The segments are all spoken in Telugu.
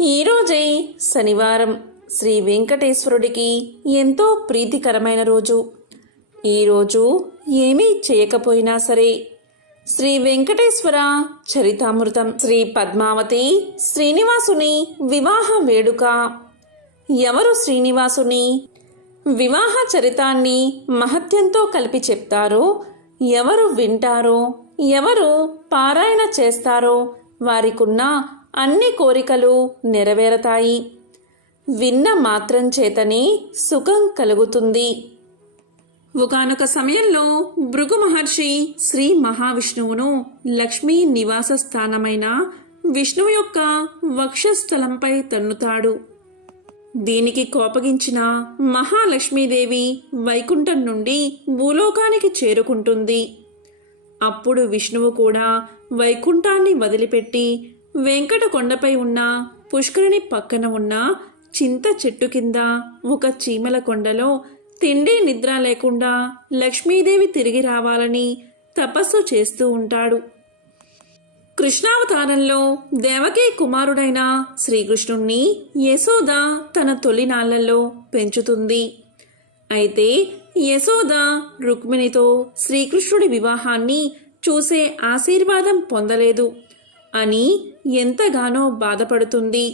ఈరోజే శనివారం. శ్రీ వెంకటేశ్వరుడికి ఎంతో ప్రీతికరమైన రోజు. ఈరోజు ఏమీ చేయకపోయినా సరే శ్రీ వెంకటేశ్వర చరితామృతం శ్రీ పద్మావతి శ్రీనివాసుని వివాహ వేడుక. ఎవరు శ్రీనివాసుని? వివాహ చరితాన్ని మహత్యంతో కలిపి చెప్తారో ఎవరు వింటారో ఎవరు పారాయణ చేస్తారో వారికున్న అన్ని కోరికలు నెరవేరతాయి. విన్న మాత్రం చేతనే సుఖం కలుగుతుంది. ఒకనొక సమయంలో భృగు మహర్షి శ్రీ మహావిష్ణువును లక్ష్మీ నివాస స్థానమైన విష్ణువు యొక్క వక్షస్థలంపై తన్నుతాడు. దీనికి కోపగించిన మహాలక్ష్మీదేవి వైకుంఠం నుండి భూలోకానికి చేరుకుంటుంది. అప్పుడు విష్ణువు కూడా వైకుంఠాన్ని వదిలిపెట్టి వెంకట కొండపై ఉన్న పుష్కరిణి పక్కన ఉన్న చింత చెట్టు కింద ఒక చీమల కొండలో తిండి నిద్ర లేకుండా లక్ష్మీదేవి తిరిగి రావాలని తపస్సు చేస్తూ ఉంటాడు. కృష్ణావతారంలో దేవకీ కుమారుడైన శ్రీకృష్ణుణ్ణి యశోద తన తొలినాళ్ళలో పెంచుతుంది. అయితే యశోద రుక్మిణితో శ్రీకృష్ణుడి వివాహాన్ని చూసే ఆశీర్వాదం పొందలేదు. అని ఎంతగానో బాధపడుతుంది.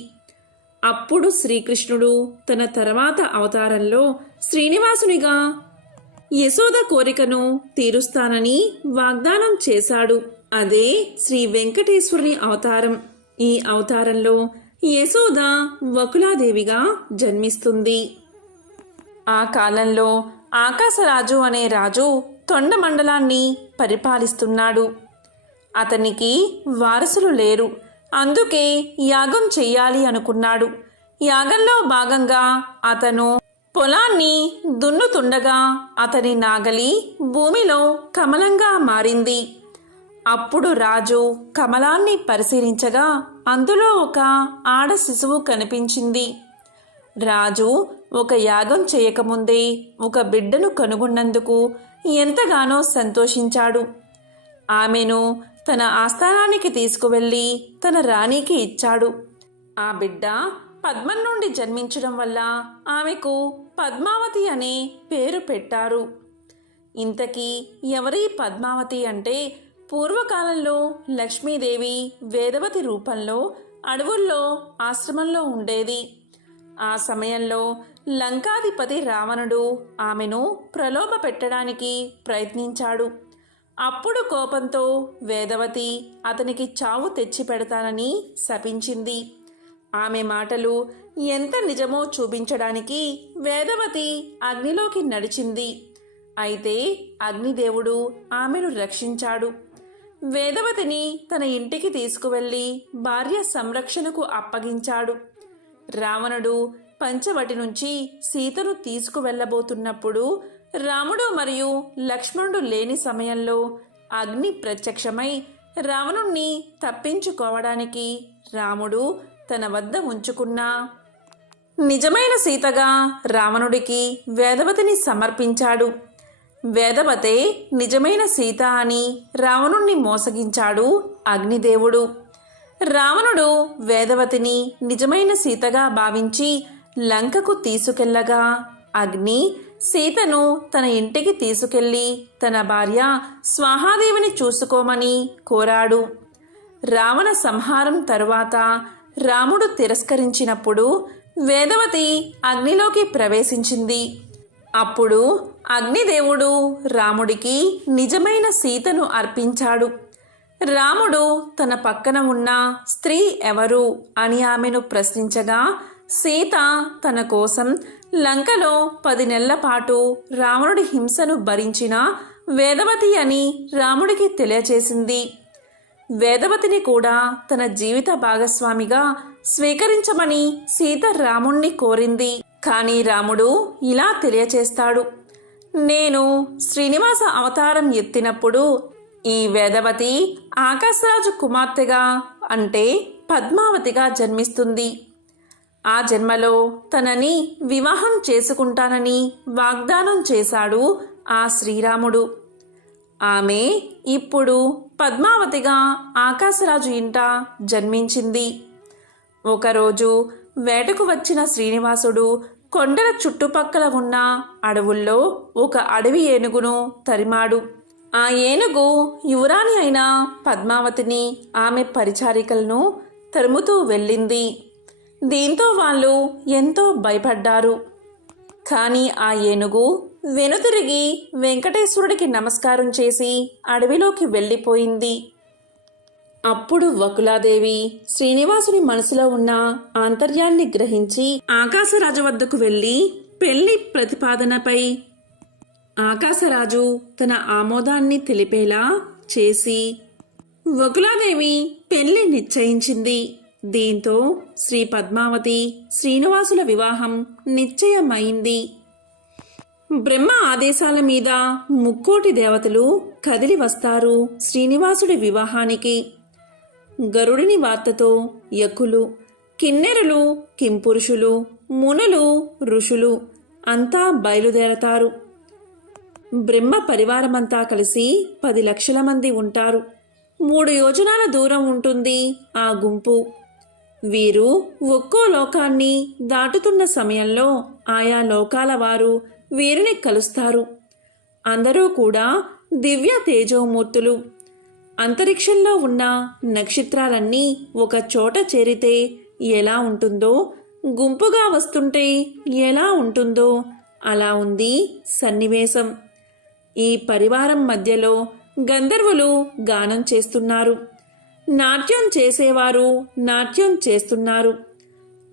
అప్పుడు శ్రీకృష్ణుడు తన తర్వాత అవతారంలో శ్రీనివాసునిగా యశోద కోరికను తీరుస్తానని వాగ్దానం చేశాడు. అదే శ్రీ వెంకటేశ్వరుని అవతారం. ఈ అవతారంలో యశోద వకులాదేవిగా జన్మిస్తుంది. ఆ కాలంలో ఆకాశరాజు అనే రాజు తొండ మండలాన్ని పరిపాలిస్తున్నాడు. అతనికి వారసులు లేరు. అందుకే యాగం చెయ్యాలి అనుకున్నాడు. యాగంలో భాగంగా అతను పొలాన్ని దున్నుతుండగా అతని నాగలి భూమిలో కమలంగా మారింది. అప్పుడు రాజు కమలాన్ని పరిశీలించగా అందులో ఒక ఆడ శిశువు కనిపించింది. రాజు ఒక యాగం చేయకముందే ఒక బిడ్డను కనుగొన్నందుకు ఎంతగానో సంతోషించాడు. ఆమెను తన ఆస్థానానికి తీసుకువెళ్ళి తన రాణికి ఇచ్చాడు. ఆ బిడ్డ పద్మం నుండి జన్మించడం వల్ల ఆమెకు పద్మావతి అనే పేరు పెట్టారు. ఇంతకీ ఎవరి పద్మావతి అంటే పూర్వకాలంలో లక్ష్మీదేవి వేదవతి రూపంలో అడవుల్లో ఆశ్రమంలో ఉండేది. ఆ సమయంలో లంకాధిపతి రావణుడు ఆమెను ప్రలోభ పెట్టడానికి ప్రయత్నించాడు. అప్పుడు కోపంతో వేదవతి అతనికి చావు తెచ్చిపెడతానని శపించింది. ఆమె మాటలు ఎంత నిజమో చూపించడానికి వేదవతి అగ్నిలోకి నడిచింది. అయితే అగ్నిదేవుడు ఆమెను రక్షించాడు. వేదవతిని తన ఇంటికి తీసుకువెళ్ళి భార్య సంరక్షణకు అప్పగించాడు. రావణుడు పంచవటి నుంచి సీతను తీసుకువెళ్ళబోతున్నప్పుడు రాముడు మరియు లక్ష్మణుడు లేని సమయంలో అగ్ని ప్రత్యక్షమై రావణుణ్ణి తప్పించుకోవడానికి రాముడు తన వద్ద ఉంచుకున్న నిజమైన సీతగా రావణుడికి వేదవతిని సమర్పించాడు. వేదవతే నిజమైన సీత అని రావణుణ్ణి మోసగించాడు అగ్నిదేవుడు. రావణుడు వేదవతిని నిజమైన సీతగా భావించి లంకకు తీసుకెళ్ళగా అగ్ని సీతను తన ఇంటికి తీసుకెళ్ళి తన భార్య స్వాహాదేవిని చూసుకోమని కోరాడు. రావణ సంహారం తరువాత రాముడు తిరస్కరించినప్పుడు వేదవతి అగ్నిలోకి ప్రవేశించింది. అప్పుడు అగ్నిదేవుడు రాముడికి నిజమైన సీతను అర్పించాడు. రాముడు తన పక్కన ఉన్న స్త్రీ ఎవరు అని ఆమెను ప్రశ్నించగా సీత తన కోసం లంకలో పది నెలల పాటు రావణుడి హింసను భరించిన వేదవతి అని రాముడికి తెలియచేసింది. వేదవతిని కూడా తన జీవిత భాగస్వామిగా స్వీకరించమని సీత రాముణ్ణి కోరింది. కానీ రాముడు ఇలా తెలియచేస్తాడు. నేను శ్రీనివాస అవతారం ఎత్తినప్పుడు ఈ వేదవతి ఆకాశరాజు కుమార్తెగా అంటే పద్మావతిగా జన్మిస్తుంది. ఆ జన్మలో తనని వివాహం చేసుకుంటానని వాగ్దానం చేశాడు ఆ శ్రీరాముడు. ఆమె ఇప్పుడు పద్మావతిగా ఆకాశరాజు ఇంట జన్మించింది. ఒకరోజు వేటకు వచ్చిన శ్రీనివాసుడు కొండల చుట్టుపక్కల ఉన్న అడవుల్లో ఒక అడవి ఏనుగును తరిమాడు. ఆ ఏనుగు యువరాణి అయిన పద్మావతిని ఆమె పరిచారికలను తరుముతూ వెళ్ళింది. దీంతో వాళ్ళు ఎంతో భయపడ్డారు. కానీ ఆ ఏనుగు వెనుతిరిగి వెంకటేశ్వరుడికి నమస్కారం చేసి అడవిలోకి వెళ్ళిపోయింది. అప్పుడు వకులాదేవి శ్రీనివాసుని మనసులో ఉన్న ఆంతర్యాన్ని గ్రహించి ఆకాశరాజు వద్దకు వెళ్ళి పెళ్ళి ప్రతిపాదనపై ఆకాశరాజు తన ఆమోదాన్ని తెలిపేలా చేసి వకులాదేవి పెళ్ళి నిశ్చయించింది. దీంతో శ్రీ పద్మావతి శ్రీనివాసుల వివాహం నిశ్చయమైంది. బ్రహ్మ ఆదేశాల మీద ముక్కోటి దేవతలు కదిలి వస్తారు శ్రీనివాసుడి వివాహానికి. గరుడిని వార్తతో యకులు కిన్నెరులు కింపురుషులు మునులు ఋషులు అంతా బయలుదేరతారు. బ్రహ్మ పరివారమంతా కలిసి పది లక్షల మంది ఉంటారు. మూడు యోజనాల దూరం ఉంటుంది ఆ గుంపు. వీరు ఒక్కో లోకాన్ని దాటుతున్న సమయంలో ఆయా లోకాల వారు వీరిని కలుస్తారు. అందరూ కూడా దివ్య తేజోమూర్తులు. అంతరిక్షంలో ఉన్న నక్షత్రాలన్నీ ఒక చోట చేరితే ఎలా ఉంటుందో గుంపుగా వస్తుంటే ఎలా ఉంటుందో అలా ఉంది సన్నివేశం. ఈ పరివారం మధ్యలో గంధర్వులు గానం చేస్తున్నారు. నాట్యం చేసేవారు నాట్యం చేస్తున్నారు.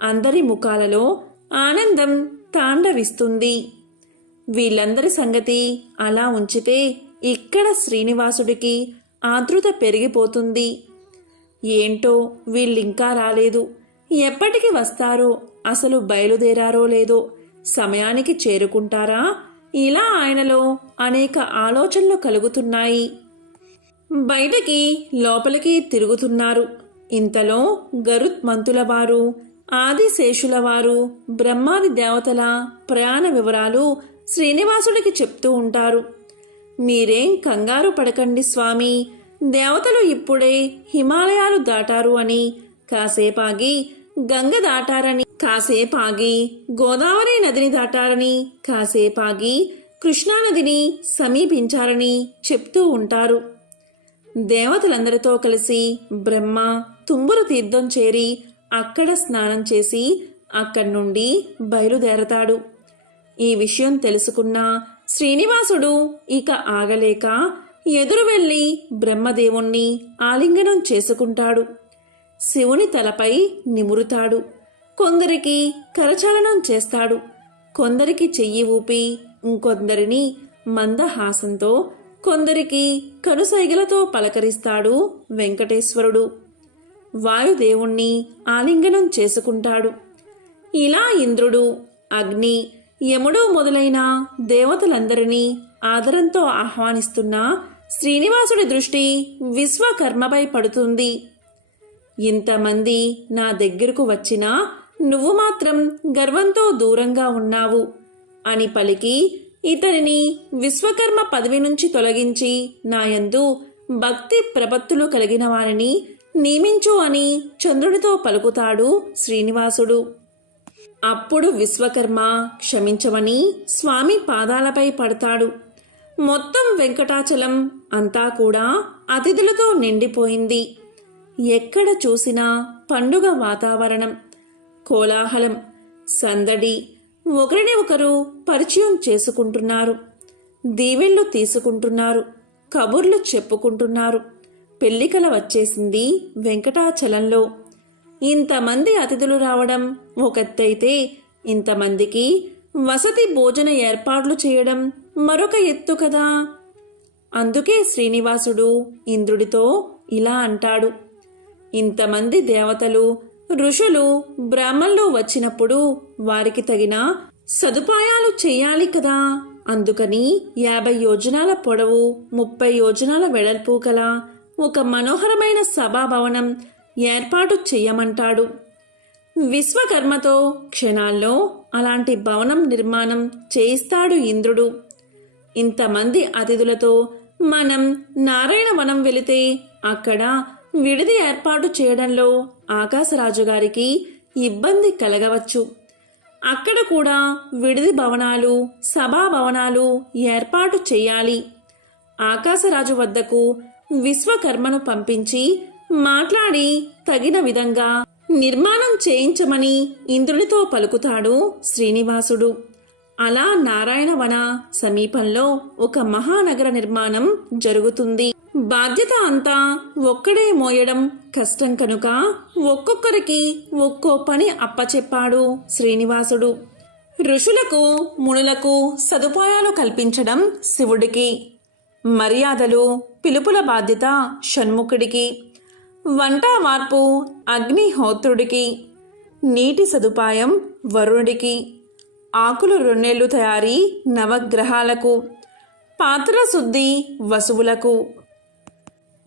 అందరి ముఖాలలో ఆనందం తాండవిస్తుంది. వీళ్ళందరి సంగతి అలా ఉంచితే ఇక్కడ శ్రీనివాసుడికి ఆతృత పెరిగిపోతుంది. ఏంటో వీళ్ళింకా రాలేదు. ఎప్పటికి వస్తారో అసలు బయలుదేరారో లేదో సమయానికి చేరుకుంటారా? ఇలా ఆయనలో అనేక ఆలోచనలు కలుగుతున్నాయి. బయటకి లోపలికి తిరుగుతున్నారు. ఇంతలో గరుత్మంతుల వారు ఆదిశేషుల వారు బ్రహ్మాది దేవతల ప్రయాణ వివరాలు శ్రీనివాసుడికి చెప్తూ ఉంటారు. మీరేం కంగారు పడకండి స్వామి. దేవతలు ఇప్పుడే హిమాలయాలు దాటారు అని కాసేపాగి గంగ దాటారని కాసేపాగి గోదావరి నదిని దాటారని కాసేపాగి కృష్ణానదిని సమీపించారని చెప్తూ ఉంటారు. దేవతలందరితో కలిసి బ్రహ్మ తుంబుర తీర్థం చేరి అక్కడ స్నానం చేసి అక్కడి నుండి బయలుదేరతాడు. ఈ విషయం తెలుసుకున్న శ్రీనివాసుడు ఇక ఆగలేక ఎదురు వెళ్ళి బ్రహ్మదేవుణ్ణి ఆలింగనం చేసుకుంటాడు. శివుని తలపై నిమురుతాడు. కొందరికి కరచలనం చేస్తాడు. కొందరికి చెయ్యి ఊపి ఇంకొందరిని మందహాసంతో కొందరికి కనుసైగలతో పలకరిస్తాడు వెంకటేశ్వరుడు. వాయుదేవుణ్ణి ఆలింగనం చేసుకుంటాడు. ఇలా ఇంద్రుడు అగ్ని యముడు మొదలైన దేవతలందరినీ ఆదరంతో ఆహ్వానిస్తున్న శ్రీనివాసుడి దృష్టి విశ్వకర్మపై పడుతుంది. ఇంతమంది నా దగ్గరకు వచ్చినా నువ్వు మాత్రం గర్వంతో దూరంగా ఉన్నావు అని పలికి ఇతనిని విశ్వకర్మ పదవి నుంచి తొలగించి నాయందు భక్తి ప్రపత్తులు కలిగిన వారిని నియమించు అని చంద్రుడితో పలుకుతాడు శ్రీనివాసుడు. అప్పుడు విశ్వకర్మ క్షమించమని స్వామి పాదాలపై పడతాడు. మొత్తం వెంకటాచలం అంతా కూడా అతిథులతో నిండిపోయింది. ఎక్కడ చూసినా పండుగ వాతావరణం కోలాహలం సందడి ఒకరిని ఒకరు పరిచయం చేసుకుంటున్నారు. దీవెళ్ళు తీసుకుంటున్నారు. కబుర్లు చెప్పుకుంటున్నారు. పెళ్ళికల వచ్చేసింది వెంకటాచలంలో. ఇంతమంది అతిథులు రావడం ఒకత్తైతే ఇంతమందికి వసతి భోజన ఏర్పాట్లు చేయడం మరొక ఎత్తు కదా? అందుకే శ్రీనివాసుడు ఇంద్రుడితో ఇలా అంటాడు. ఇంతమంది దేవతలు ఋషులు బ్రాహ్మణులు వచ్చినప్పుడు వారికి తగిన సదుపాయాలు చేయాలి కదా. అందుకని యాభై యోజనాల పొడవు ముప్పై యోజనాల వెడల్పు గల ఒక మనోహరమైన సభాభవనం ఏర్పాటు చెయ్యమంటాడు. విశ్వకర్మతో క్షణాల్లో అలాంటి భవనం నిర్మాణం చేయిస్తాడు ఇంద్రుడు. ఇంతమంది అతిథులతో మనం నారాయణ వనం వెళితే అక్కడ విడిది ఏర్పాటు చేయడంలో ఆకాశరాజు గారికి ఇబ్బంది కలగవచ్చు. అక్కడ కూడా విడిది భవనాలు సభా భవనాలు ఏర్పాటు చేయాలి. ఆకాశరాజు వద్దకు విశ్వకర్మను పంపించి మాట్లాడి తగిన విధంగా నిర్మాణం చేయించమని ఇంద్రునితో పలుకుతాడు శ్రీనివాసుడు. అలా నారాయణవన సమీపంలో ఒక మహానగర నిర్మాణం జరుగుతుంది. బాధ్యత అంతా ఒక్కడే మోయడం కష్టం కనుక ఒక్కొక్కరికి ఒక్కో పని అప్పచెప్పాడు శ్రీనివాసుడు. ఋషులకు మునులకు సదుపాయాలు కల్పించడం శివుడికి. మర్యాదలు పిలుపుల బాధ్యత షణ్ముఖుడికి. వంట మార్పు అగ్నిహోత్రుడికి. నీటి సదుపాయం వరుణుడికి. ఆకులు రొన్నెళ్ళు తయారీ నవగ్రహాలకు. పాత్ర శుద్ధి వసువులకు.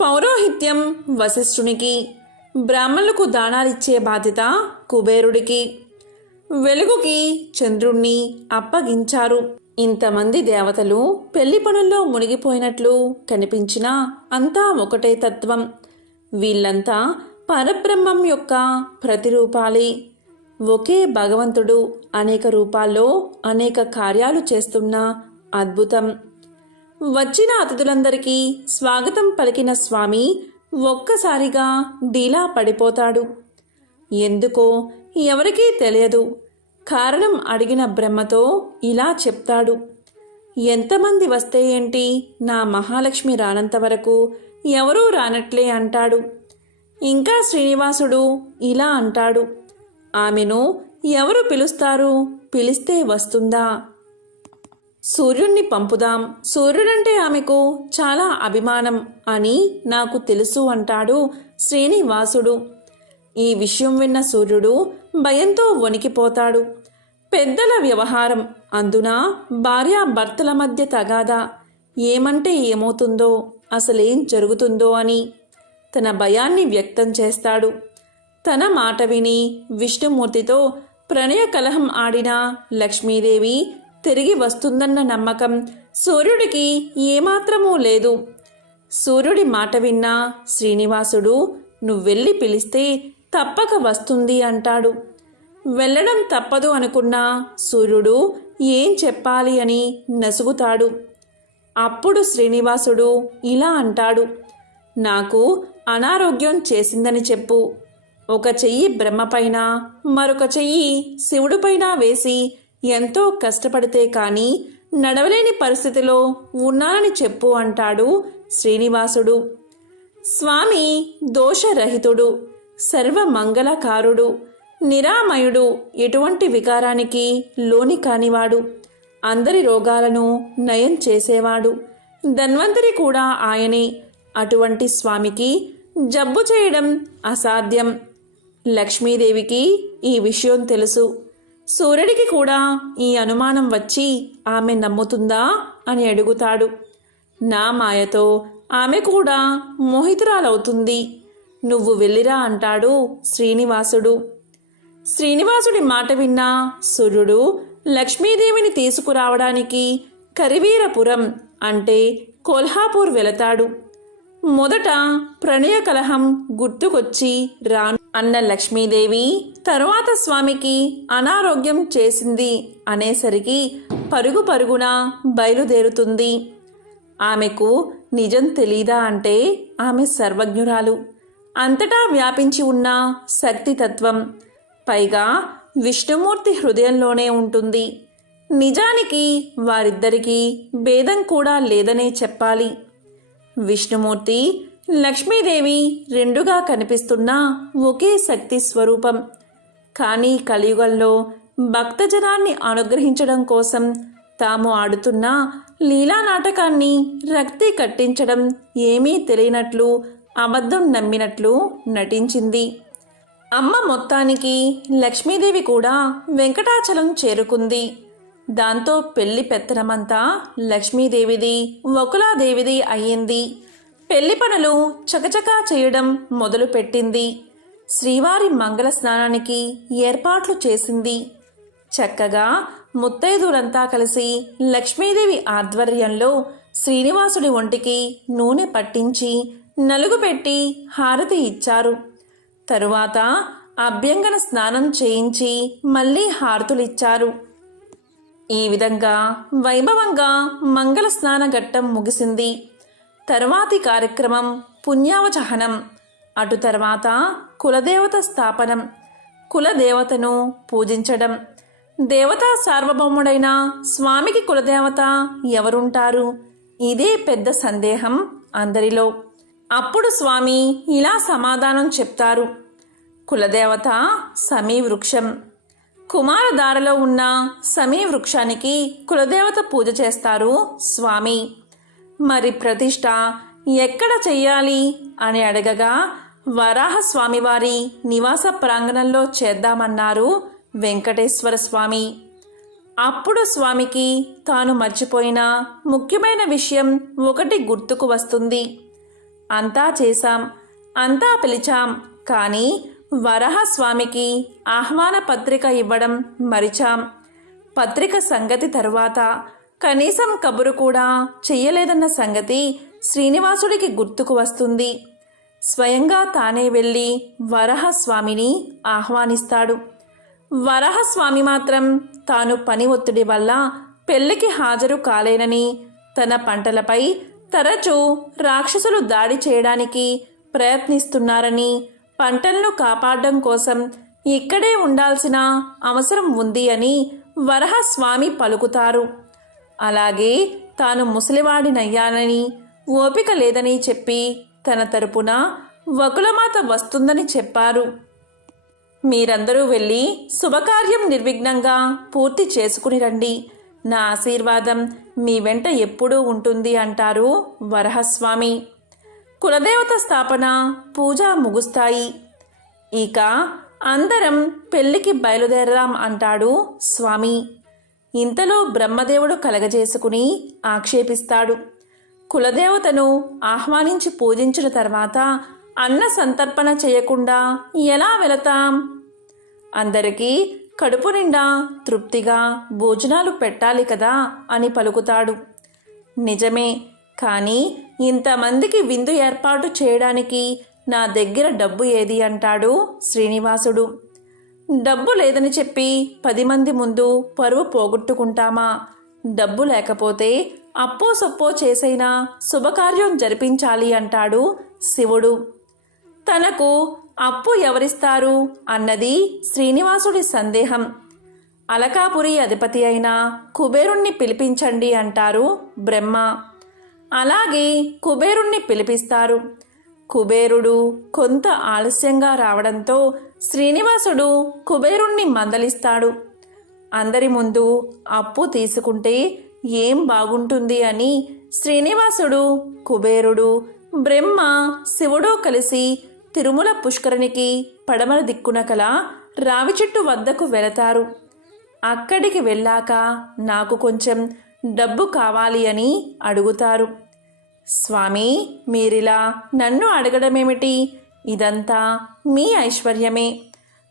పౌరోహిత్యం వశిష్ఠునికి బ్రాహ్మణులకు దానాలిచ్చే బాధ్యత కుబేరుడికి. వెలుగుకి చంద్రుణ్ణి అప్పగించారు. ఇంతమంది దేవతలు పెళ్ళి పనుల్లో మునిగిపోయినట్లు కనిపించినా అంతా ఒకటే తత్వం. వీళ్ళంతా పరబ్రహ్మం యొక్క ప్రతిరూపాలే. ఒకే భగవంతుడు అనేక రూపాల్లో అనేక కార్యాలు చేస్తున్న అద్భుతం. వచ్చిన అతిథులందరికీ స్వాగతం పలికిన స్వామి ఒక్కసారిగా డీలా పడిపోతాడు. ఎందుకో ఎవరికీ తెలియదు. కారణం అడిగిన బ్రహ్మతో ఇలా చెప్తాడు. ఎంతమంది వస్తే ఏంటి నా మహాలక్ష్మి రానంత వరకు ఎవరూ రానట్లే అంటాడు. ఇంకా శ్రీనివాసుడు ఇలా అంటాడు. ఆమెను ఎవరు పిలుస్తారు? పిలిస్తే వస్తుందా? సూర్యుణ్ణి పంపుదాం. సూర్యుడంటే ఆమెకు చాలా అభిమానం అని నాకు తెలుసు అంటాడు శ్రీనివాసుడు. ఈ విషయం విన్న సూర్యుడు భయంతో వణికిపోతాడు. పెద్దల వ్యవహారం. అందున భార్యాభర్తల మధ్య తగాదా. ఏమంటే ఏమవుతుందో అసలేం జరుగుతుందో అని తన భయాన్ని వ్యక్తం చేస్తాడు. తన మాట విని విష్ణుమూర్తితో ప్రణయ కలహం ఆడిన లక్ష్మీదేవి తిరిగి వస్తుందన్న నమ్మకం సూర్యుడికి ఏమాత్రమూ లేదు. సూర్యుడి మాట విన్నా శ్రీనివాసుడు నువ్వెళ్ళి పిలిస్తే తప్పక వస్తుంది అంటాడు. వెళ్ళడం తప్పదు అనుకున్న సూర్యుడు ఏం చెప్పాలి అని నసుగుతాడు. అప్పుడు శ్రీనివాసుడు ఇలా అంటాడు నాకు అనారోగ్యం చేసిందని చెప్పు. ఒక చెయ్యి బ్రహ్మపైన మరొక చెయ్యి శివుడిపైన వేసి ఎంతో కష్టపడితే కానీ నడవలేని పరిస్థితిలో ఉన్నానని చెప్పు అంటాడు శ్రీనివాసుడు. స్వామి దోషరహితుడు సర్వమంగళకారుడు నిరామయుడు ఎటువంటి వికారానికి లోని కానివాడు. అందరి రోగాలను నయం చేసేవాడు. ధన్వంతరి కూడా ఆయనే. అటువంటి స్వామికి జబ్బు చేయడం అసాధ్యం. లక్ష్మీదేవికి ఈ విషయం తెలుసు. సూర్యుడికి కూడా ఈ అనుమానం వచ్చి ఆమె నమ్ముతుందా అని అడుగుతాడు. నా మాయతో ఆమె కూడా మోహితురాలవుతుంది. నువ్వు వెళ్ళిరా అంటాడు శ్రీనివాసుడు. శ్రీనివాసుడి మాట విన్న సూర్యుడు లక్ష్మీదేవిని తీసుకురావడానికి కరివీరపురం అంటే కొల్హాపూర్ వెళతాడు. మొదట ప్రణయ కలహం గుర్తుకొచ్చి రాను అన్న లక్ష్మీదేవి తరువాత స్వామికి అనారోగ్యం చేసింది అనేసరికి పరుగు పరుగున బయలుదేరుతుంది. ఆమెకు నిజం తెలీదా అంటే ఆమె సర్వజ్ఞురాలు. అంతటా వ్యాపించి ఉన్న శక్తితత్వం. పైగా విష్ణుమూర్తి హృదయంలోనే ఉంటుంది. నిజానికి వారిద్దరికీ భేదం కూడా లేదనే చెప్పాలి. విష్ణుమూర్తి లక్ష్మీదేవి రెండుగా కనిపిస్తున్న ఒకే శక్తి స్వరూపం. కానీ కలియుగంలో భక్తజనాన్ని అనుగ్రహించడం కోసం తాము ఆడుతున్న లీలా నాటకాన్ని రక్తి కట్టించడం ఏమీ తెలియనట్లు అబద్ధం నమ్మినట్లు నటించింది. అమ్మ మొత్తానికి లక్ష్మీదేవి కూడా వెంకటాచలం చేరుకుంది. దాంతో పెళ్ళి పెత్తనమంతా లక్ష్మీదేవిది వకులాదేవిది అయ్యింది. పెళ్ళి పనులు చకచకా చేయడం మొదలుపెట్టింది. శ్రీవారి మంగళ స్నానానికి ఏర్పాట్లు చేసింది. చక్కగా ముత్తైదులంతా కలిసి లక్ష్మీదేవి ఆధ్వర్యంలో శ్రీనివాసుడి ఒంటికి నూనె పట్టించి నలుగు పెట్టి హారతి ఇచ్చారు. తరువాత అభ్యంగన స్నానం చేయించి మళ్ళీ హారతులిచ్చారు. ఈ విధంగా వైభవంగా మంగళ స్నాన ఘట్టం ముగిసింది. తర్వాతి కార్యక్రమం పుణ్యావచహనం. అటు తర్వాత కులదేవత స్థాపనం. కులదేవతను పూజించడం. దేవతా సార్వభౌముడైన స్వామికి కులదేవత ఎవరుంటారు? ఇదే పెద్ద సందేహం అందరిలో. అప్పుడు స్వామి ఇలా సమాధానం చెప్తారు. కులదేవత సమీ వృక్షం కుమారధారలో ఉన్న సమీ వృక్షానికి కులదేవత పూజ చేస్తారు స్వామి. మరి ప్రతిష్ట ఎక్కడ చెయ్యాలి అని అడగగా వరాహ స్వామివారి నివాస ప్రాంగణంలో చేద్దామన్నారు వెంకటేశ్వర స్వామి. అప్పుడు స్వామికి తాను మర్చిపోయిన ముఖ్యమైన విషయం ఒకటి గుర్తుకు వస్తుంది. అంతా చేశాం అంతా పిలిచాం కానీ వరహస్వామికి ఆహ్వాన పత్రిక ఇవ్వడం మరిచాం. పత్రిక సంగతి తరువాత కనీసం కబురు కూడా చెయ్యలేదన్న సంగతి శ్రీనివాసుడికి గుర్తుకు వస్తుంది. స్వయంగా తానే వెళ్ళి వరహస్వామిని ఆహ్వానిస్తాడు. వరహస్వామి మాత్రం తాను పని ఒత్తిడి వల్ల పెళ్ళికి హాజరు కాలేనని తన పంటలపై తరచూ రాక్షసులు దాడి చేయడానికి ప్రయత్నిస్తున్నారని పంటలను కాపాడడం కోసం ఇక్కడే ఉండాల్సిన అవసరం ఉంది అని వరహస్వామి పలుకుతారు. అలాగే తాను ముసలివాడినయ్యానని ఓపిక లేదని చెప్పి తన తరపున వకులమాత వస్తుందని చెప్పారు. మీరందరూ వెళ్ళి శుభకార్యం నిర్విఘ్నంగా పూర్తి చేసుకుని రండి. నా ఆశీర్వాదం మీ వెంట ఎప్పుడూ ఉంటుంది అంటారు వరహస్వామి. కులదేవత స్థాపన పూజ ముగుస్తాయి. ఇక అందరం పెళ్ళికి బయలుదేరదాం అంటాడు స్వామి. ఇంతలో బ్రహ్మదేవుడు కలగజేసుకుని ఆక్షేపిస్తాడు. కులదేవతను ఆహ్వానించి పూజించిన తర్వాత అన్న సంతర్పణ చేయకుండా ఎలా వెళతాం? అందరికీ కడుపు నిండా తృప్తిగా భోజనాలు పెట్టాలి కదా అని పలుకుతాడు. నిజమే కానీ ఇంతమందికి విందు ఏర్పాటు చేయడానికి నా దగ్గర డబ్బు ఏది అంటాడు శ్రీనివాసుడు. డబ్బు లేదని చెప్పి పది మంది ముందు పరువు పోగొట్టుకుంటామా? డబ్బు లేకపోతే అప్పో సొప్పో చేసైనా శుభకార్యం జరిపించాలి అంటాడు శివుడు. తనకు అప్పు ఎవరిస్తారు అన్నది శ్రీనివాసుడి సందేహం. అలకాపురి అధిపతి అయిన కుబేరుణ్ణి పిలిపించండి అంటారు బ్రహ్మ. అలాగే కుబేరుణ్ణి పిలిపిస్తారు. కుబేరుడు కొంత ఆలస్యంగా రావడంతో శ్రీనివాసుడు కుబేరుణ్ణి మందలిస్తాడు. అందరి ముందు అప్పు తీసుకుంటే ఏం బాగుంటుంది అని శ్రీనివాసుడు కుబేరుడు బ్రహ్మ శివుడు కలిసి తిరుమల పుష్కరునికి పడమర దిక్కున కల రావి చెట్టు వద్దకు వెళతారు. అక్కడికి వెళ్ళాక నాకు కొంచెం డబ్బు కావాలి అని అడుగుతారు. స్వామి మీరిలా నన్ను అడగడమేమిటి? ఇదంతా మీ ఐశ్వర్యమే.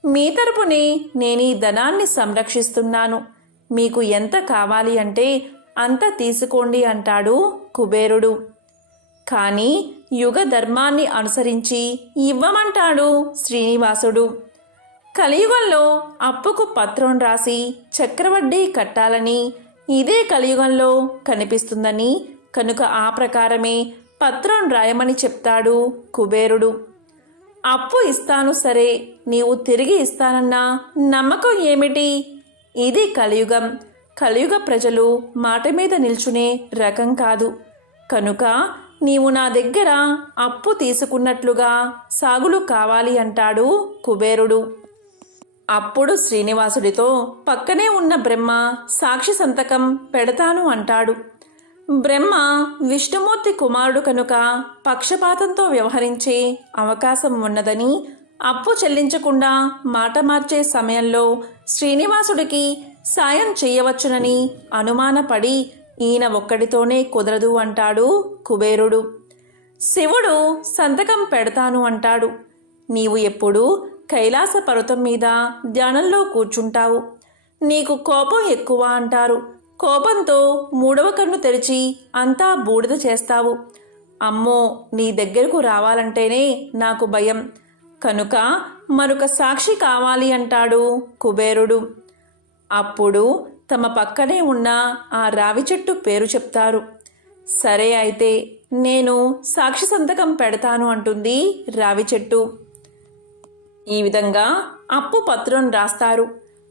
మీ తరపునే నేను ఈ ధనాన్ని సంరక్షిస్తున్నాను. మీకు ఎంత కావాలి అంటే అంత తీసుకోండి అంటాడు కుబేరుడు. కానీ యుగ ధర్మాన్ని అనుసరించి ఇవ్వమంటాడు శ్రీనివాసుడు. కలియుగంలో అప్పుకు పత్రం రాసి చక్రవడ్డీ కట్టాలని ఇదే కలియుగంలో కనిపిస్తుందని కనుక ఆ ప్రకారమే పత్రం రాయమని చెప్తాడు కుబేరుడు. అప్పు ఇస్తాను సరే నీవు తిరిగి ఇస్తానన్న నమ్మకం ఏమిటి? ఇది కలియుగం. కలియుగ ప్రజలు మాట మీద నిల్చునే రకం కాదు. కనుక నీవు నా దగ్గర అప్పు తీసుకున్నట్లుగా సాగులు కావాలి అంటాడు కుబేరుడు. అప్పుడు శ్రీనివాసుడితో పక్కనే ఉన్న బ్రహ్మ సాక్షి సంతకం పెడతాను అంటాడు. బ్రహ్మ విష్ణుమూర్తి కుమారుడు కనుక పక్షపాతంతో వ్యవహరించే అవకాశం ఉన్నదని అప్పు చెల్లించకుండా మాట మార్చే సమయంలో శ్రీనివాసుడికి సాయం చేయవచ్చునని అనుమానపడి ఈయన ఒక్కడితోనే కుదరదు అంటాడు కుబేరుడు. శివుడు సంతకం పెడతాను అంటాడు. నీవు ఎప్పుడూ కైలాస పర్వతం మీద ధ్యానంలో కూర్చుంటావు. నీకు కోపం ఎక్కువ అంటారు. కోపంతో మూడవ కన్ను తెరిచి అంతా బూడిద చేస్తావు. అమ్మో నీ దగ్గరకు రావాలంటేనే నాకు భయం. కనుక మరొక సాక్షి కావాలి అంటాడు కుబేరుడు. అప్పుడు తమ పక్కనే ఉన్న ఆ రావి చెట్టు పేరు చెప్తారు. సరే అయితే నేను సాక్షి సంతకం పెడతాను అంటుంది రావి చెట్టు. ఈ విధంగా అప్పు పత్రం రాస్తారు.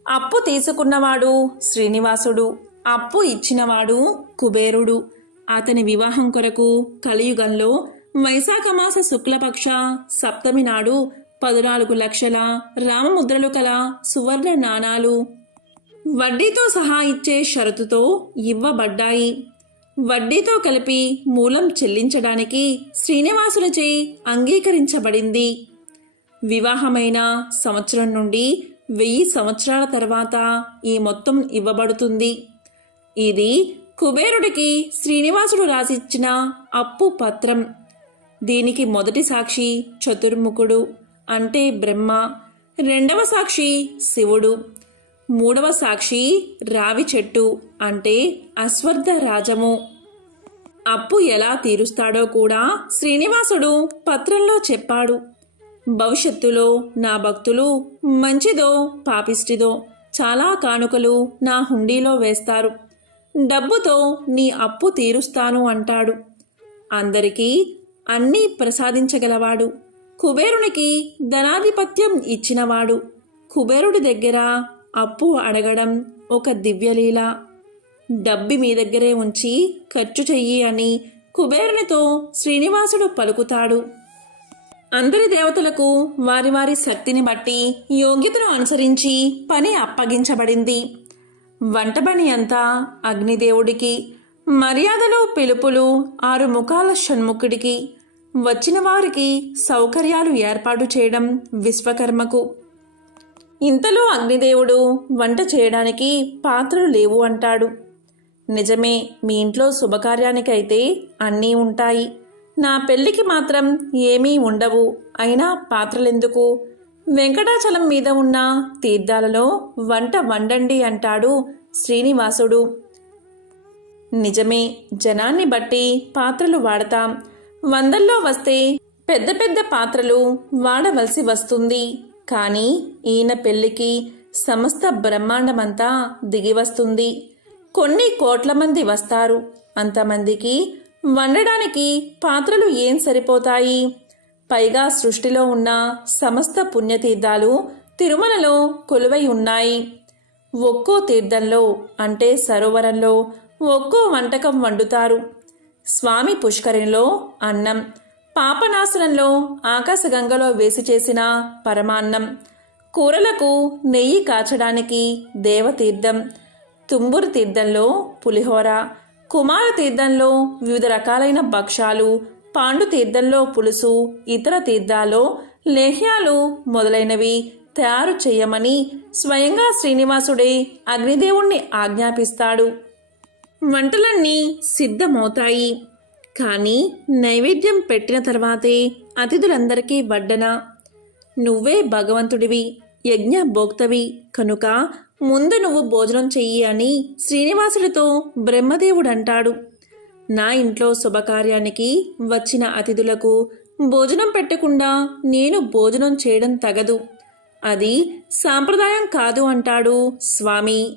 అప్పు తీసుకున్నవాడు శ్రీనివాసుడు. అప్పు ఇచ్చినవాడు కుబేరుడు. అతని వివాహం కొరకు కలియుగంలో వైశాఖ మాస శుక్లపక్ష సప్తమి నాడు పద్నాలుగు లక్షల రామముద్రలు కల సువర్ణ నాణాలు వడ్డీతో సహా ఇచ్చే షరతుతో ఇవ్వబడ్డాయి. వడ్డీతో కలిపి మూలం చెల్లించడానికి శ్రీనివాసులచే అంగీకరించబడింది. వివాహమైన సంవత్సరం నుండి వెయ్యి సంవత్సరాల తర్వాత ఈ మొత్తం ఇవ్వబడుతుంది. ఇది కుబేరుడికి శ్రీనివాసుడు రాసిచ్చిన అప్పు పత్రం. దీనికి మొదటి సాక్షి చతుర్ముఖుడు అంటే బ్రహ్మ. రెండవ సాక్షి శివుడు. మూడవ సాక్షి రావి చెట్టు అంటే అశ్వర్ధ రాజము. అప్పు ఎలా తీరుస్తాడో కూడా శ్రీనివాసుడు పత్రంలో చెప్పాడు. భవిష్యత్తులో నా భక్తులు మంచిదో పాపిష్టిదో చాలా కానుకలు నా హుండీలో వేస్తారు. డబ్బుతో నీ అప్పు తీరుస్తాను అంటాడు. అందరికీ అన్నీ ప్రసాదించగలవాడు. కుబేరునికి ధనాధిపత్యం ఇచ్చినవాడు. కుబేరుడి దగ్గర అప్పు అడగడం ఒక దివ్యలీల. డబ్బి మీ దగ్గరే ఉంచి ఖర్చు చెయ్యి అని కుబేరునితో శ్రీనివాసుడు పలుకుతాడు. అందరి దేవతలకు వారి వారి శక్తిని బట్టి యోగ్యతను అనుసరించి పని అప్పగించబడింది. వంటబని అంతా అగ్నిదేవుడికి మర్యాదలు పిలుపులు ఆరు ముఖాల షణ్ముఖుడికి వచ్చిన వారికి సౌకర్యాలు ఏర్పాటు చేయడం విశ్వకర్మకు. ఇంతలో అగ్నిదేవుడు వంట చేయడానికి పాత్రలు లేవు అంటాడు. నిజమే మీ ఇంట్లో శుభకార్యానికైతే అన్నీ ఉంటాయి. నా పెళ్ళికి మాత్రం ఏమీ ఉండవు. అయినా పాత్రలెందుకు? వెంకటాచలం మీద ఉన్న తీర్థాలలో వంట వండండి అంటాడు శ్రీనివాసుడు. నిజమే జనాన్ని బట్టి పాత్రలు వాడతాం. వందల్లో వస్తే పెద్ద పెద్ద పాత్రలు వాడవలసి వస్తుంది. కానీ ఈయన పెళ్ళికి సమస్త బ్రహ్మాండమంతా దిగి వస్తుంది. కొన్ని కోట్ల మంది వస్తారు. అంతమందికి వండడానికి పాత్రలు ఏం సరిపోతాయి? పైగా సృష్టిలో ఉన్న సమస్త పుణ్యతీర్థాలు తిరుమలలో కొలువై ఉన్నాయి. ఒక్కో తీర్థంలో అంటే సరోవరంలో ఒక్కో వంటకం వండుతారు. స్వామి పుష్కరిణిలో అన్నం పాపనాశనంలో ఆకాశగంగలో వేసి చేసిన పరమాన్నం కూరలకు నెయ్యి కాచడానికి దేవతీర్థం తుంబురు తీర్థంలో పులిహోర కుమార తీర్థంలో వివిధ రకాలైన భక్ష్యాలు పాండు తీర్థంలో పులుసు ఇతర తీర్థాల్లో లేహ్యాలు మొదలైనవి తయారు చేయమని స్వయంగా శ్రీనివాసుడే అగ్నిదేవుణ్ణి ఆజ్ఞాపిస్తాడు. వంటలన్నీ సిద్ధమవుతాయి. కానీ నైవేద్యం పెట్టిన తర్వాతే అతిథులందరికీ వడ్డన. నువ్వే భగవంతుడివి యజ్ఞ భోక్తవి కనుక ముందు నువ్వు భోజనం చెయ్యి అని శ్రీనివాసుడితో బ్రహ్మదేవుడంటాడు. నా ఇంట్లో శుభకార్యానికి వచ్చిన అతిథులకు భోజనం పెట్టకుండా నేను భోజనం చేయడం తగదు. అది సాంప్రదాయం కాదు అంటాడు స్వామి.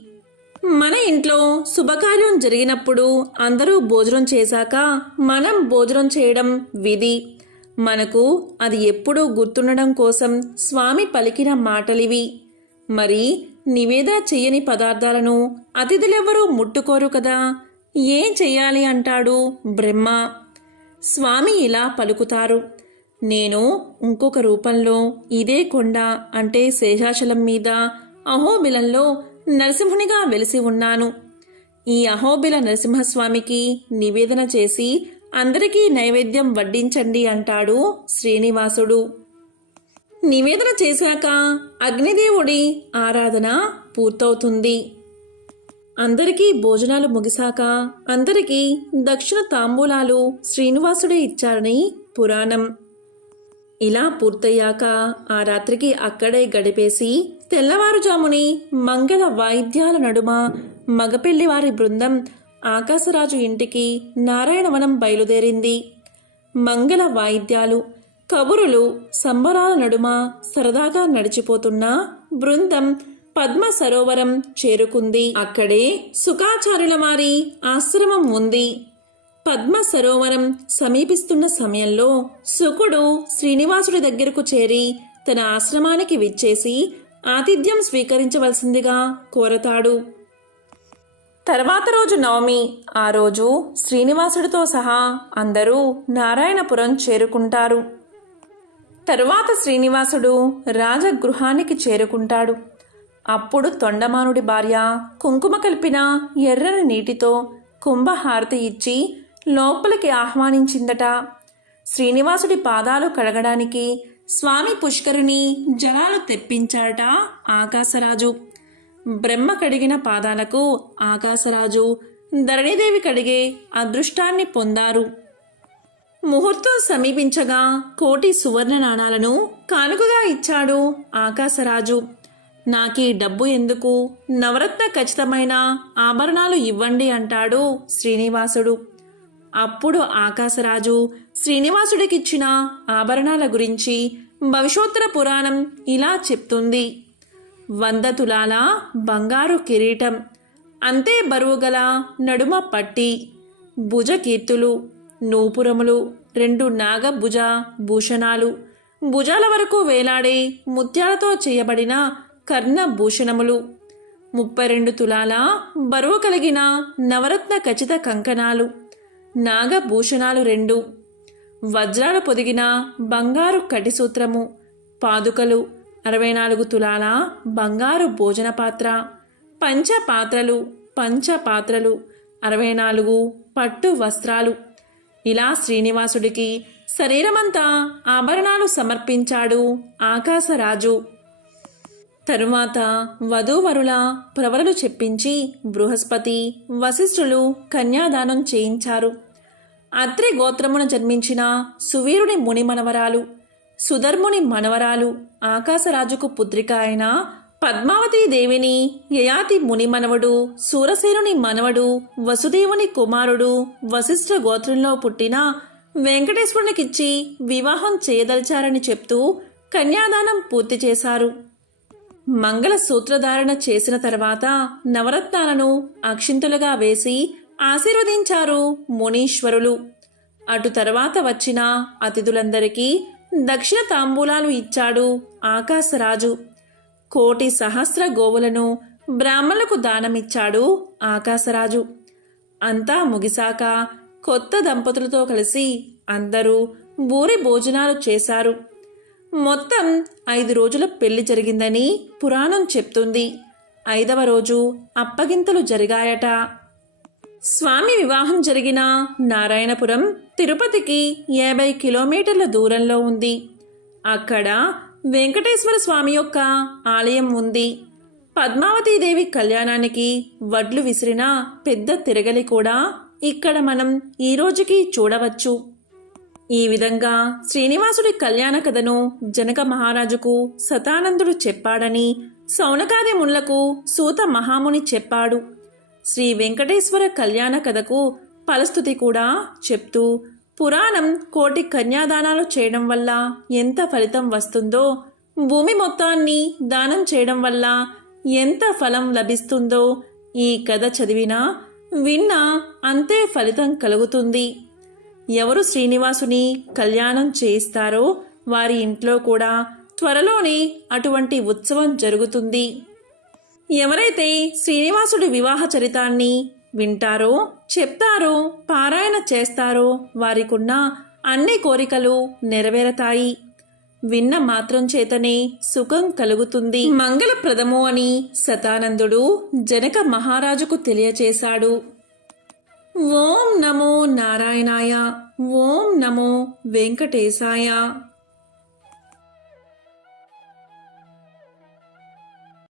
మన ఇంట్లో శుభకార్యం జరిగినప్పుడు అందరూ భోజనం చేశాక మనం భోజనం చేయడం విధి. మనకు అది ఎప్పుడూ గుర్తుండడం కోసం స్వామి పలికిన మాటలివి. మరి నివేదన చెయ్యని పదార్థాలను అతిథులెవరూ ముట్టుకోరు కదా? ఏం చెయ్యాలి అంటాడు బ్రహ్మ. స్వామి ఇలా పలుకుతారు. నేను ఇంకొక రూపంలో ఇదే కొండ అంటే శేషాచలం మీద అహోబిలంలో నరసింహునిగా వెలిసి ఉన్నాను. ఈ అహోబిల నరసింహస్వామికి నివేదన చేసి అందరికీ నైవేద్యం వడ్డించండి అంటాడు శ్రీనివాసుడు. నివేదన చేశాక అగ్నిదేవుడి ఆరాధన పూర్తవుతుంది. అందరికీ భోజనాలు ముగిశాక అందరికీ దక్షిణ తాంబూలాలు శ్రీనివాసుడే ఇచ్చారని పురాణం. ఇలా పూర్తయ్యాక ఆ రాత్రికి అక్కడే గడిపేసి తెల్లవారుజాముని మంగళ వాయిద్యాల నడుమ మగపెళ్ళివారి బృందం ఆకాశరాజు ఇంటికి నారాయణవనం బయలుదేరింది. మంగళ వాయిద్యాలు కబురులు సంబరాల నడుమ సరదాగా నడిచిపోతున్న బృందం పద్మ సరోవరం చేరుకుంది. అక్కడే సుఖాచారుల వారి ఆశ్రమం ఉంది. పద్మ సరోవరం సమీపిస్తున్న సమయంలో సుకుడు శ్రీనివాసుడి దగ్గరకు చేరి తన ఆశ్రమానికి విచ్చేసి ఆతిథ్యం స్వీకరించవలసిందిగా కోరతాడు. తర్వాత రోజు నవమి. ఆ రోజు శ్రీనివాసుడితో సహా అందరూ నారాయణపురం చేరుకుంటారు. తరువాత శ్రీనివాసుడు రాజగృహానికి చేరుకుంటాడు. అప్పుడు తొండమానుడి భార్య కుంకుమ కలిపిన ఎర్రని నీటితో కుంభహారతి ఇచ్చి లోపలికి ఆహ్వానించిందట. శ్రీనివాసుడి పాదాలు కడగడానికి స్వామి పుష్కరుని జలాలు తెప్పించాడట ఆకాశరాజు. బ్రహ్మ కడిగిన పాదాలకు ఆకాశరాజు ధరణిదేవి కడిగే అదృష్టాన్ని పొందారు. ముహూర్తం సమీపించగా కోటి సువర్ణ నాణాలను కానుకగా ఇచ్చాడు ఆకాశరాజు. నాకీ డబ్బు ఎందుకు? నవరత్న ఖచ్చితమైన ఆభరణాలు ఇవ్వండి అంటాడు శ్రీనివాసుడు. అప్పుడు ఆకాశరాజు శ్రీనివాసుడికిచ్చిన ఆభరణాల గురించి భవిష్యోత్తర పురాణం ఇలా చెప్తుంది. వంద తులాల బంగారు కిరీటం అంతే బరువుగల నడుమ పట్టి భుజకీర్తులు నూపురములు రెండు నాగభుజ భూషణాలు భుజాల వరకు వేలాడే ముత్యాలతో చేయబడిన కర్ణభూషణములు. ముప్పై రెండు తులాల బరువు కలిగిన నవరత్న ఖచ్చిత కంకణాలు. నాగభూషణాలు రెండు. వజ్రాలు పొదిగిన బంగారు కటిసూత్రము. పాదుకలు అరవై నాలుగు తులాల బంగారు భోజన పాత్ర. పంచపాత్రలు పంచపాత్రలు అరవై నాలుగు పట్టు వస్త్రాలు. ఇలా శ్రీనివాసుడికి శరీరమంతా ఆభరణాలు సమర్పించాడు ఆకాశరాజు. తరువాత వధూవరుల ప్రవరలు చెప్పించి బృహస్పతి వశిష్ఠులు కన్యాదానం చేయించారు. అత్రి గోత్రమున జన్మించిన సువీరుని ముని మనవరాలు సుధర్ముని మనవరాలు ఆకాశరాజుకు పుత్రిక అయిన పద్మావతీదేవిని యయాతి ముని మనవడు సూరసేనుని మనవడు వసుదేవుని కుమారుడు వశిష్ఠ గోత్రంలో పుట్టిన వెంకటేశ్వరునికిచ్చి వివాహం చేయదలిచారని చెప్తూ కన్యాదానం పూర్తి చేశారు. మంగళ సూత్రధారణ చేసిన తర్వాత నవరత్నాలను అక్షింతులుగా వేసి ఆశీర్వదించారు మునీశ్వరులు. అటు తర్వాత వచ్చిన అతిథులందరికీ దక్షిణ తాంబూలాలు ఇచ్చాడు ఆకాశరాజు. కోటి సహస్ర గోవులను బ్రాహ్మణులకు దానమిచ్చాడు ఆకాశరాజు. అంతా ముగిసాక కొత్త దంపతులతో కలిసి అందరూ బూరి భోజనాలు చేశారు. మొత్తం ఐదు రోజుల పెళ్ళి జరిగిందని పురాణం చెప్తుంది. ఐదవ రోజు అప్పగింతలు జరిగాయట. స్వామి వివాహం జరిగిన నారాయణపురం తిరుపతికి యాభై కిలోమీటర్ల దూరంలో ఉంది. అక్కడ వెంకటేశ్వర స్వామి యొక్క ఆలయం ఉంది. పద్మావతీదేవి కళ్యాణానికి వడ్లు విసిరిన పెద్ద తిరగలి కూడా ఇక్కడ మనం ఈ రోజుకి చూడవచ్చు. ఈ విధంగా శ్రీనివాసుడి కళ్యాణ కథను జనక మహారాజుకు సతానందుడు చెప్పాడని సౌనకాది మునులకు సూత మహాముని చెప్పాడు. శ్రీ వెంకటేశ్వర కళ్యాణ కథకు ఫలస్థుతి కూడా చెప్తూ పురాణం కోటి కన్యాదానాలు చేయడం వల్ల ఎంత ఫలితం వస్తుందో భూమి మొత్తాన్ని దానం చేయడం వల్ల ఎంత ఫలం లభిస్తుందో ఈ కథ చదివినా విన్నా అంతే ఫలితం కలుగుతుంది. ఎవరు శ్రీనివాసుని కళ్యాణం చేయిస్తారో వారి ఇంట్లో కూడా త్వరలోనే అటువంటి ఉత్సవం జరుగుతుంది. ఎవరైతే శ్రీనివాసుడి వివాహ చరితాన్ని వింటారో చెప్తారో పారాయణ చేస్తారో వారికున్న అన్ని కోరికలు నెరవేరతాయి. విన్న మాత్రం చేతనే సుఖం కలుగుతుంది. మంగళప్రదము అని శతానందుడు జనక మహారాజుకు తెలియచేశాడు. ఓం నమో నారాయణాయ ఓం నమో వెంకటేశాయ.